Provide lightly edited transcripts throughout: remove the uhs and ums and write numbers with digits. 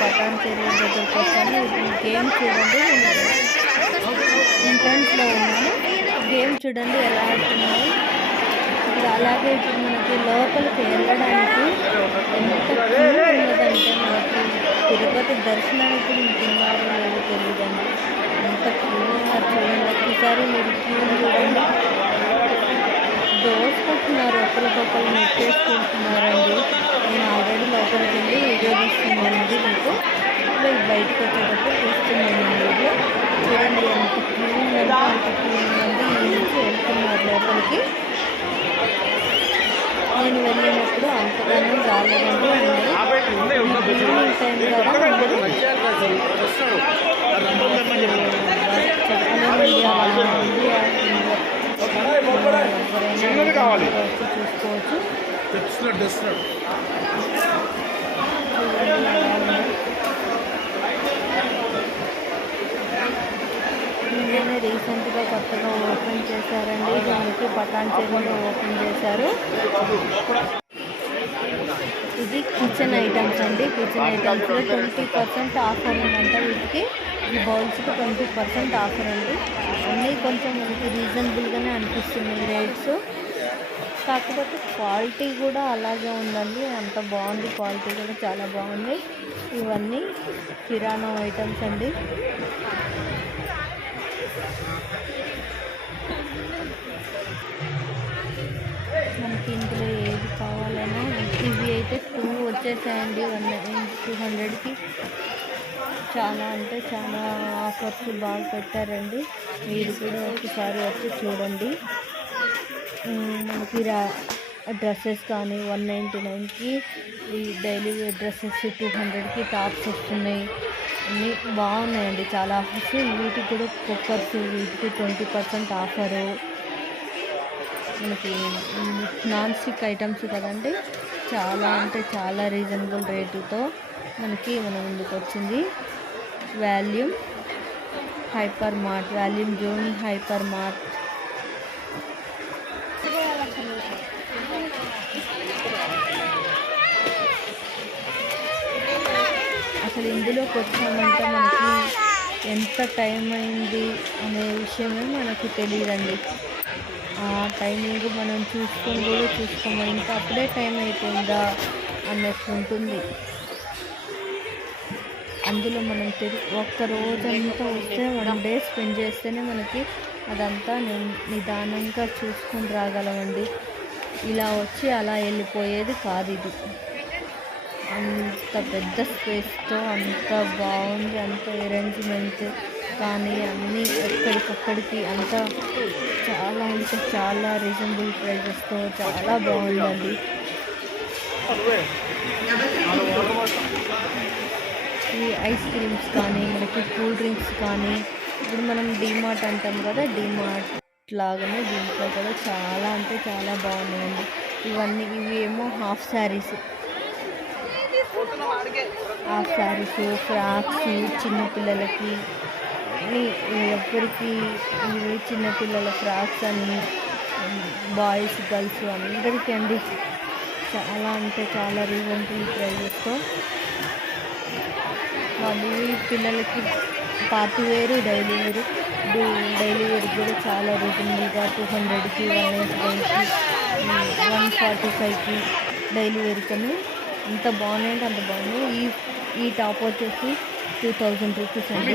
పటాన్ చెరువు దగ్గరకు వచ్చాను. గేమ్ చూడండి, ఎంట్రన్స్లో ఉన్నాను. గేమ్ చూడండి ఎలా ఆడుతున్నాయి. ఇప్పుడు అలాగే ఇప్పుడు మనకి లోపలికి వెళ్ళడానికి ఎంత క్యూ ఉన్నదంటే, మనకి తిరుపతి దర్శనానికి ఉంటున్నారో లేదో తెలియదండి, ఎంత క్యూ ఉన్నారు చూడండి. ఒకసారి మీరు క్యూ చూడండి, దోసుకుంటున్నారు, ఒకరికొకరు నెట్టేసుకుంటున్నారండి. నేను ఆల్రెడీ లోపలికి వెళ్ళి వీడియో తీస్తున్నానండి, మీకు బయటకు వచ్చేటప్పుడు తీస్తున్నాను వీడియో చూడండి. ఎంత క్యూ ఉందంటే అంత క్యూ ఉందండి. ఈ నుంచి వెళ్తున్నారు లోపలికి. నేను వెళ్ళినప్పుడు అంతగానో రాలేదండి. ఈవినింగ్ టైం కదా, చెప్పలేమండి అలా ఉంది. చూసుకోవచ్చు. నిన్ననే రీసెంట్గా కొత్తగా ఓపెన్ చేశారండి. ఇది మనకి పటాన్ చెరువులో ఓపెన్ చేశారు. ఇది కిచెన్ ఐటమ్స్ అండి. కిచెన్ ఐటమ్స్లో 20% ఆఫర్ ఉందంట. వీటికి ఈ బౌల్స్కి 20% ఆఫర్ అండి. అన్నీ కొంచెం మనకి రీజనబుల్గానే అనిపిస్తున్నాయి రేట్స్. కాకపోతే క్వాలిటీ కూడా అలాగే ఉందండి, అంత బాగుంది. క్వాలిటీ కూడా చాలా బాగుంది. ఇవన్నీ కిరాణా ఐటమ్స్ అండి. మనకి ఇందులో ఏది కావాలన్నా, ఇవి అయితే 2 వచ్చేసాయండి 200కి. చాలా అంటే చాలా ఆఫర్స్ బాగా పెట్టారండి. మీరు కూడా ఒకసారి వచ్చి చూడండి. మనకి డ్రెస్సెస్ కానీ 199కి, ఈ డైలీ వేర్ డ్రెస్సెస్ 200కి టాప్స్ వస్తున్నాయి. అన్నీ బాగున్నాయండి, చాలా ఆఫర్స్. వీటికి కూడా కుక్కర్స్, వీటికి 20% ఆఫరు. మనకి నాన్ స్టిక్ ఐటమ్స్ కదండి, చాలా అంటే చాలా రీజనబుల్ రేటుతో మనకి మన ముందుకు వచ్చింది. Volume hyper mart, volume zone hyper mart. అసలు ఇందులోకి వచ్చామంటే మనకి ఎంత టైం అయింది అనే విషయమే మనకి తెలియదండి. ఆ టైమింగ్ మనం చూసుకొని కూడా చూసుకోము, ఇంకా అప్పుడే టైం అయిపోయిందా అన్నట్టు ఉంటుంది. అందులో మనం ఒక్క రోజంతా వస్తే 1 డే స్పెండ్ చేస్తేనే మనకి అదంతా నిదానంగా చూసుకొని రాగలమండి. ఇలా వచ్చి అలా వెళ్ళిపోయేది కాదు. ఇది అంత పెద్ద స్పేస్తో అంత బాగుంది, అంత అరేంజ్మెంట్ కానీ అన్నీ ఎక్కడికక్కడికి అంత చాలా అంటే చాలా రీజనబుల్ ప్రైజెస్తో చాలా బాగుందండి. ఈ ఐస్ క్రీమ్స్ కానీ, మనకి కూల్ డ్రింక్స్ కానీ, ఇప్పుడు మనం డీమార్ట్ అంటాం కదా, డీమార్ట్ లాగానే దీంట్లో కూడా చాలా అంటే చాలా బాగున్నాయండి. ఇవి ఏమో హాఫ్ శారీస్, ఫ్రాక్స్ చిన్నపిల్లలకి, ఎవరికి చిన్నపిల్లల ఫ్రాక్స్ అని, బాయ్స్ గర్ల్స్ అందరికీ అండి. చాలా అంటే చాలా రీజనబుల్ ప్రైజెస్తో. మళ్ళీ పిల్లలకి పార్టీ వేరు, డైలీ వేర్ కూడా చాలా రీజనబుల్గా 200కి, 199కి, 145కి డైలీ వేర్ కానీ ఎంత బాగున్నాయంటే అంత బాగున్నాయి. ఈ టాప్ వచ్చేసి 2000 రూపీస్ అండి.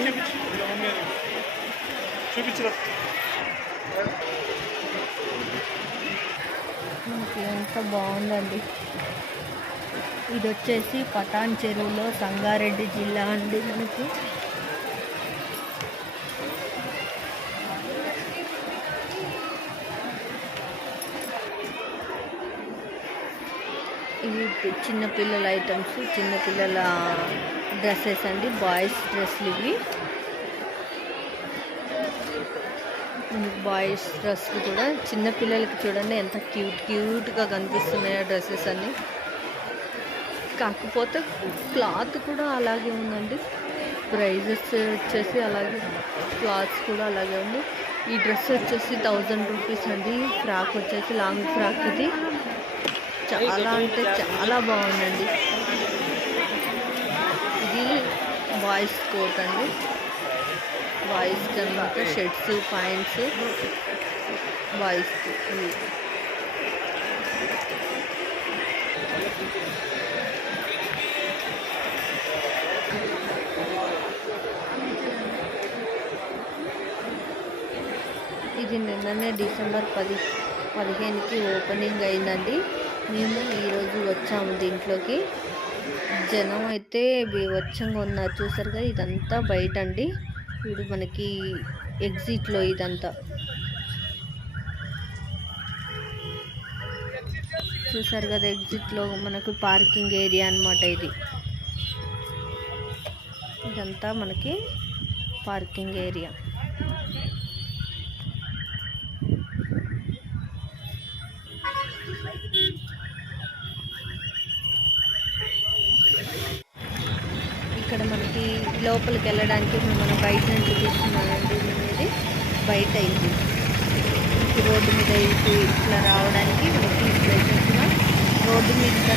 మనకి ఎంత బాగుందండి. ఇది వచ్చేసి పటాన్ చెరువులో, సంగారెడ్డి జిల్లా అండి. మనకి ఇవి చిన్నపిల్లల ఐటమ్స్, చిన్నపిల్లల డ్రెస్సెస్ అండి, బాయ్స్ డ్రెస్సులు ఇవి. బాయ్స్ డ్రెస్సులు కూడా చిన్నపిల్లలకి చూడండి ఎంత క్యూట్గా కనిపిస్తున్నాయో డ్రెస్సెస్ అన్నీ. కాకపోతే క్లాత్ కూడా అలాగే ఉందండి, ప్రైజెస్ వచ్చేసి అలాగే, క్లాత్స్ కూడా అలాగే ఉంది. ఈ డ్రెస్ వచ్చేసి 1000 రూపీస్ అండి. ఫ్రాక్ వచ్చేసి లాంగ్ ఫ్రాక్, ఇది చాలా అంటే చాలా బాగుందండి. ఇది బాయ్స్ కోట్ అండి. బాయ్స్కి అనమాట షర్ట్స్ ప్యాంట్స్ బాయ్స్కి. ఇది నిన్ననే డిసెంబర్ 15కి ఓపెనింగ్ అయిందండి. మేము ఈరోజు వచ్చాము దీంట్లోకి. జనం అయితే బీభత్సంగా ఉన్నారు చూసారు కదా. ఇదంతా బయట అండి. ఇప్పుడు మనకి ఎగ్జిట్లో ఇదంతా చూసారు కదా. ఎగ్జిట్లో మనకు పార్కింగ్ ఏరియా అన్నమాట. ఇదంతా మనకి పార్కింగ్ ఏరియా. ఇక్కడ మనకి లోపలికి వెళ్ళడానికి మనం బయట నుంచి తీసుకున్నామండి. అనేది బయట ఇది రోడ్డు మీద ఇట్లా రావడానికి మనకి ప్లేసెస్గా రోడ్డు మీద